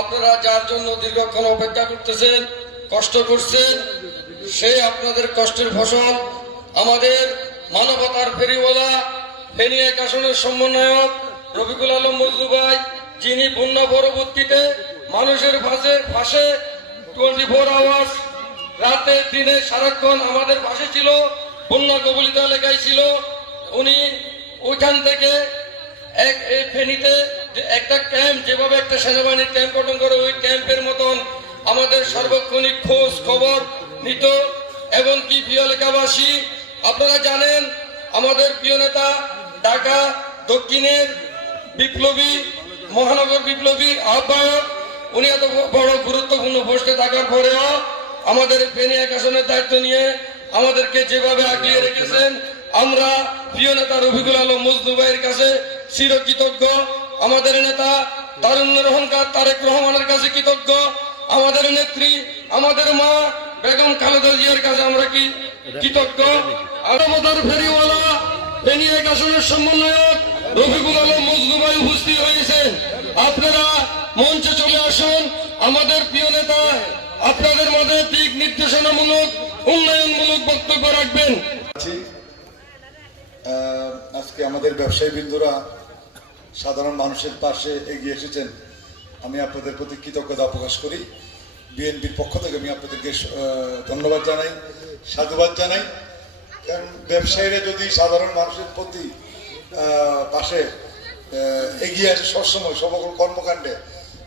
আপনারা যার জন্য দীর্ঘক্ষণ অপেক্ষা করতেছেন, কষ্ট করছেন, সেই আপনাদের কষ্টের ফসল আমাদের মানবতার ফেরিওয়ালা ফেনী ১ আসনের সমন্বয়ক রফিকুল আলম মজনু ভাই, যিনি বন্যা পরবর্তীতে মানুষের পাশে 24 আওয়ার্স রাতে দিনে সারাক্ষণ আমাদের পাশে ছিল, বন্যা কবলিত এলাকায় ছিল। উনি ওইখান থেকে এই ফেনীতে একটা ক্যাম্প, যেভাবে একটা সেনাবাহিনীর ক্যাম্প গঠন করে ওই ক্যাম্পের মতন আমাদের সার্বক্ষণিক খোঁজ খবর নিত। এবং কি প্রিয় এলাকাবাসী, আপনারা জানেন আমাদের প্রিয় নেতা ঢাকা দক্ষিণের বিপ্লবী মহানগর বিপ্লবী আহ্বায়ক, উনি এত বড় গুরুত্বপূর্ণ পোস্টে থাকার পরেও আমাদের ফেনী ১ আসনের দায়িত্ব নিয়ে আমাদেরকে যেভাবে আগলিয়ে রেখেছেন, আমরা প্রিয় নেতা রফিকুল আলম মজনু ভাইয়ের কাছে চিরকৃতজ্ঞ। আমাদের নেতা তারুণ্যের অহংকার তারেক রহমানের কাছে কৃতজ্ঞ। আমাদের নেত্রী, আমাদের মা বেগম খালেদা জিয়ার কাছে আমরা কি কৃতজ্ঞ। আমাদের ফেরিওয়ালা ফেনী ১ আসনের সমন্বয়ক রফিকুল আলম মজনু ভাই উপস্থিত হয়েছেন। আপনারা মঞ্চে চলে আসুন। আমাদের প্রিয় নেতা আপনাদের মধ্যে দিক নির্দেশনামূলক উন্নয়নমূলক বক্তব্য রাখবেন। আজকে আমাদের ব্যবসায়ী বৃন্দরা সাধারণ মানুষের পাশে এগিয়ে এসেছেন, আমি আপনাদের প্রতি কৃতজ্ঞতা প্রকাশ করি। বিএনপির পক্ষ থেকে আমি আপনাদেরকে ধন্যবাদ জানাই, সাধুবাদ জানাই। কারণ ব্যবসায়ীরা যদি সাধারণ মানুষের প্রতি পাশে এগিয়ে আসে সবসময় সকল কর্মকাণ্ডে,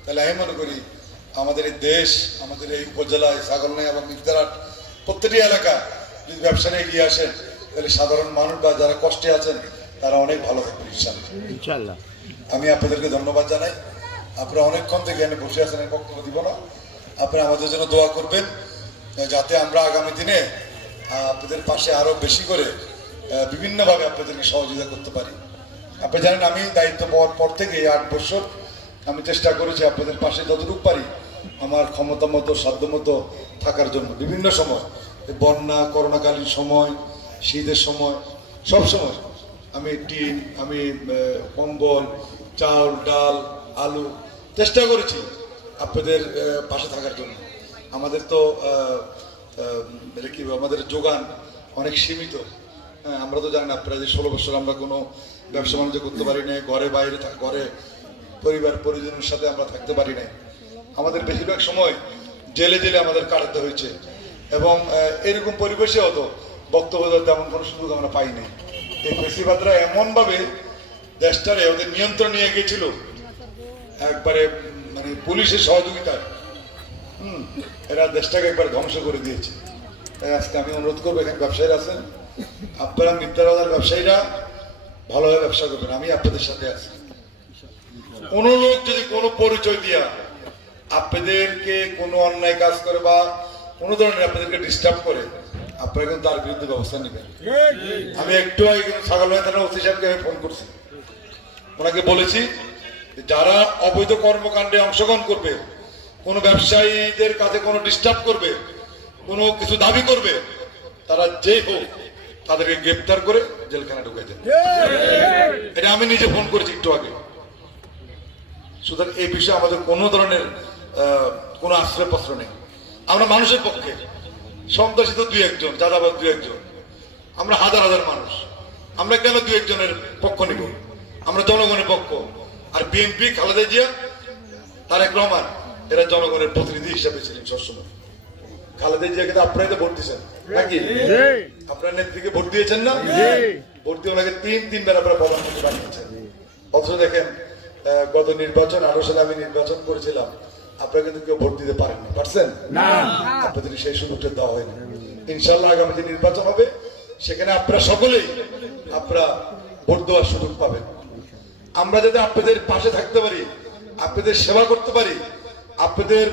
তাহলে আমি মনে করি আমাদের এই দেশ, আমাদের এই উপজেলায় ছাগলনাইয়া এবং মিগদারহাট প্রত্যেকটি এলাকা যদি ব্যবসায়ীরা এগিয়ে আসেন, তাহলে সাধারণ মানুষ বা যারা কষ্টে আছেন তারা অনেক ভালো থাকবে ইনশাআল্লাহ। আমি আপনাদেরকে ধন্যবাদ জানাই। আপনারা অনেকক্ষণ থেকে এখানে বসে আছেন, আমি বক্তব্য দিব না। আপনারা আমাদের জন্য দোয়া করবেন যাতে আমরা আগামী দিনে আপনাদের পাশে আরো বেশি করে বিভিন্নভাবে আপনাদেরকে সহযোগিতা করতে পারি। আপনি জানেন আমি দায়িত্ব পাওয়ার পর থেকে 8 বছর আমি চেষ্টা করেছি আপনাদের পাশে যতটুকু পারি আমার ক্ষমতা মতো সাধ্য মতো থাকার জন্য। বিভিন্ন সময় বন্যা, করোনাকালীন সময়, শীতের সময়, সব সময় আমি টিন, আমি কম্বল, চাল, ডাল, আলু চেষ্টা করেছি আপনাদের পাশে থাকার জন্য। আমাদের তো কি আমাদের যোগান অনেক সীমিত। হ্যাঁ, আমরা তো জানি আপনারা যে 16 বছর আমরা কোনো ব্যবসা বাণিজ্য করতে পারি নাই, ঘরে বাইরে ঘরে পরিবার পরিজনের সাথে আমরা থাকতে পারি নাই। আমাদের বেশিরভাগ সময় জেলে জেলে আমাদের কাটাতে হয়েছে এবং এরকম পরিবেশে হতো বক্তব্য তেমন কোনো সুযোগ আমরা পাই নাই। এই ফেসিবাদরা এমনভাবে দেশটারে ওদের নিয়ন্ত্রণ নিয়ে গিয়েছিল একবারে, মানে পুলিশের সহযোগিতায় এরা দেশটাকে একবার ধ্বংস করে দিয়েছে। তাই আজকে আমি অনুরোধ করবো, এখানে ব্যবসায়ীরা আছেন, আপনারা মিথ্যাবাজার ব্যবসায়ীরা ভালোভাবে ব্যবসা করবেন, আমি আপনাদের সাথে আছি। কোন লোক যদি কোনো পরিচয় দিয়া আপনাদেরকে কোনো অন্যায় কাজ করে বা কোনো ধরনের আপনাদেরকে ডিস্টার্ব করে, আপনারা কিন্তু তার বিরুদ্ধে ব্যবস্থা নেবেন। আমি একটু আগে কিন্তু ছাগলনাইয়া থানার ওসি সাহেবকে ফোন করছি, ওনাকে বলেছি যারা অবৈধ কর্মকাণ্ডে অংশগ্রহণ করবে, কোনো ব্যবসায়ীদের কাছে কোনো ডিস্টার্ব করবে, কোনো কিছু দাবি করবে, তারা যেই হোক তাদেরকে গ্রেপ্তার করে জেলখানা ঢুকে দেন। এটা আমি নিজে ফোন করেছি একটু আগে। সুতরাং এই বিষয়ে আমাদের কোনো ধরনের কোনো আশ্রয় পত্র নেই। আমরা মানুষের পক্ষে, সন্ত্রাসিত 2-1 জন, যাদাবাদ 2-1 জন, আমরা হাজার হাজার মানুষ, আমরা কেন 2-1 জনের পক্ষ নিব? আমরা জনগণের পক্ষ। আর বিএনপি, খালেদা জিয়া, তারেক রহমান এরা জনগণের প্রতিনিধি হিসাবে ছিলেন সবসময়। খালেদা জিয়াকে তো আপনারাই তো ভোট দিয়েছেন নাকি? আপনার নেত্রীকে ভোট দিয়েছেন না? ভোট দিয়ে ওনাকে 3বার আপনারা প্রধানমন্ত্রী বানিয়েছেন। অথচ দেখেন গত নির্বাচন 18 সালে আমি নির্বাচন করেছিলাম, আপনারা কিন্তু কেউ ভোট দিতে পারেন না, পারছেন না? আপনাদের সেই সুযোগটা দেওয়া হয়নি। ইনশাল্লাহ আগামী যে নির্বাচন হবে সেখানে আপনারা সকলেই আপনারা ভোট দেওয়ার সুযোগ পাবেন। আমরা যাতে আপনাদের পাশে থাকতে পারি, আপনাদের সেবা করতে পারি, আপনাদের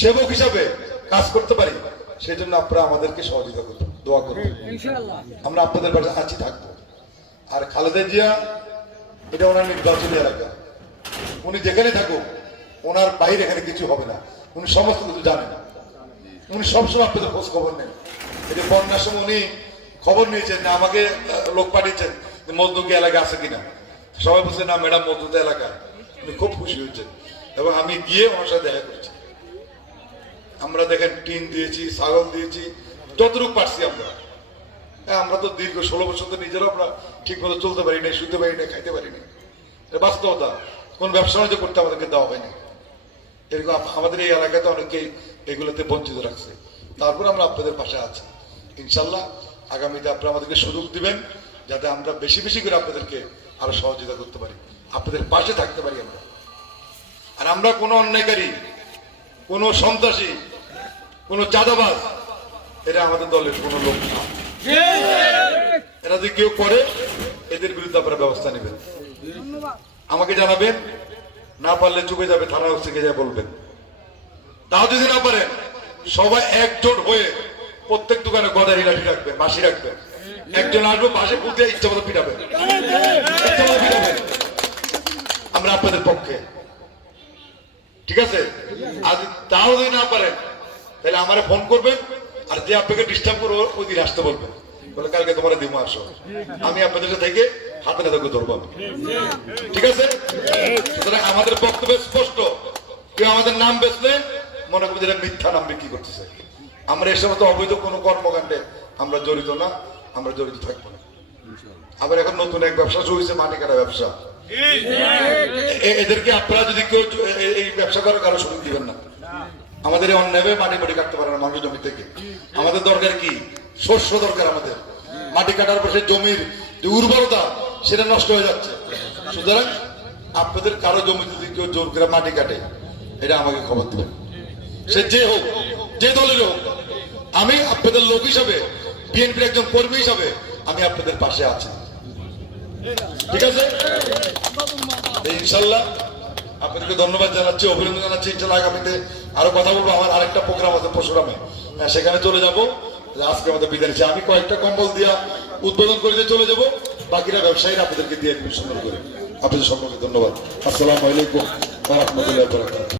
সেবক হিসাবে কাজ করতে পারি, সেই জন্য আপনারা আমাদেরকে সহযোগিতা করবেন, দোয়া করবেন, আমরা আপনাদের পাশে আছি, থাকবো। আর খালেদা জিয়া, এটা ওনার নির্বাচনী এলাকা, উনি যেখানে থাকুক ওনার বাইরে এখানে কিছু হবে না, উনি সমস্ত কিছু জানেন, উনি সবসময় আপনাদের খোঁজ খবর নেন। এটা বন্যার সময় উনি খবর নিয়েছেন, না আমাকে লোক পাঠিয়েছেন মজদুকে এলাকা আছে কিনা, সবাই বলছে না ম্যাডাম মজদুতে এলাকা, উনি খুব খুশি হয়েছেন। এবং আমি গিয়ে ওনার সাথে দেখা করছি। আমরা দেখেন টিন দিয়েছি, ছাগল দিয়েছি, যতটুকু পারছি আমরা। আমরা তো দীর্ঘ 16 বছর তো নিজেরাও আমরা ঠিক মতো চলতে পারি না, শুতে পারি না, খাইতে পারি না। বাস্তবতা, কোন ব্যবসা বাণিজ্য করতে আমাদেরকে দেওয়া হয়নি। এরকম আমাদের এই এলাকাতে অনেকেই এগুলোতে বঞ্চিত রাখছে। তারপর আমরা আপনাদের পাশে আছি। ইনশাল্লাহ আগামীতে আপনারা আমাদেরকে সুযোগ দিবেন, যাতে আমরা বেশি বেশি করে আপনাদেরকে আরো সহযোগিতা করতে পারি, আপনাদের পাশে থাকতে পারি আমরা। আর আমরা কোনো অন্যায়কারী, কোনো সন্ত্রাসী, কোনো চাঁদাবাজ এরা আমাদের দলের কোনো লোক না। এরা যদি কেউ করে, এদের বিরুদ্ধে আপনারা ব্যবস্থা নেবেন, আমাকে জানাবেন। না পারলে চুপে যাবে, থানা থেকে যা বলবেন। তাও যদি না পারেন, সবাই একজোট হয়ে প্রত্যেক দোকানে গদারি লাঠি রাখবেন, বাঁশি রাখবেন। একজন আসবে, বাঁশে পুঁতে ইচ্ছা মতো পিটাবেন, ইচ্ছা মতো পিটাবেন। আমরা আপনাদের পক্ষে, ঠিক আছে? আর তাও যদি না পারেন, তাহলে আমারে ফোন করবেন। আর যে আপনাকে ডিস্টার্ব করবো ওই দিন আসতে বলবেন, বলে কালকে তোমার দিমো আসো, আমি আপনাদের সাথে থেকে হাতে নাতে ধরবো, ঠিক আছে? সুতরাং আমাদের বক্তব্য স্পষ্ট। কেউ আমাদের নাম বেচলে মনে করবে যেটা মিথ্যা নাম বিক্রি করতেছে। আমরা এর সময় অবৈধ কোনো কর্মকাণ্ডে আমরা জড়িত না, আমরা জড়িত থাকবো না। আবার এখন নতুন এক ব্যবসা শুরু হয়েছে, মাটি কাটা ব্যবসা। এদেরকে আপনারা যদি কেউ এই ব্যবসা করার কারো সুযোগ দিবেন না। আমাদের অন্যায় মাটি মাটি কাটতে পারে না মানুষ জমি থেকে। আমাদের দরকার কি? শস্য দরকার আমাদের। মাটি কাটার পর সেই জমির যে উর্বরতা সেটা নষ্ট হয়ে যাচ্ছে। সুতরাং আপনাদের কারো জমি যদি কেউ জোর করে মাটি কাটে, এটা আমাকে খবর দেবেন। সে যে হোক, যে দলের হোক, আমি আপনাদের লোক হিসাবে, বিএনপির একজন কর্মী হিসাবে আমি আপনাদের পাশে আছি, ঠিক আছে? ইনশাল্লাহ আপনাদেরকে ধন্যবাদ জানাচ্ছি, অভিনন্দন জানাচ্ছি। ইনশাল্লাহ আগামীতে আরো কথা বলবো। আমার আরেকটা প্রোগ্রাম আছে পরশুরামে, সেখানে চলে যাবো। আজকে আমাদের বিদায় নিচ্ছি। আমি কয়েকটা কম্বল দিয়া উদ্বোধন করে দিয়ে চলে যাবো, বাকিরা ব্যবসায়ীরা আপনাদেরকে দিয়ে দিবেন সুন্দর করে। আপনাদের সকলকে ধন্যবাদ। আসসালামু আলাইকুম ওয়া রাহমাতুল্লাহি ওয়া বারাকাতুহু।